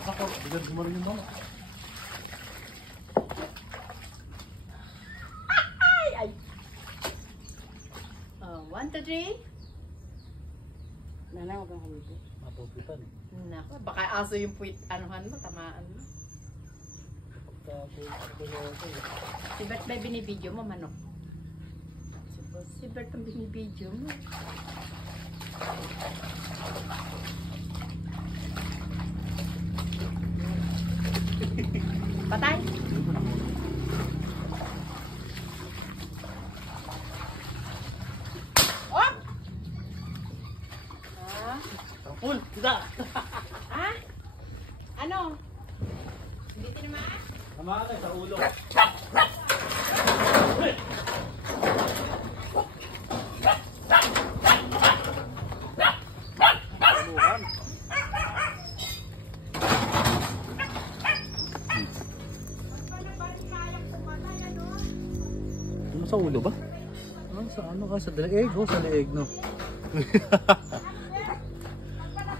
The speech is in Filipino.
Ako, bigyan mo rin yung mama. Ay! Oh, 1, 2, 3. Nanay, huwag kang kumito. Mapupitan eh. Naku, baka aso yung puwit, anuhan mo, tamaan mo. Si Bert ba binibidyo mo, manok? Si Bert ang binibidyo mo. Patay? Oh! Ah? Tangkul! Kita! Ah? Ano? Hindi tinamaan? Tamaan na sa ulo. Ano sa ulo ba? Ah, sa ano ka? Sa leeg? Oh, sa leeg no.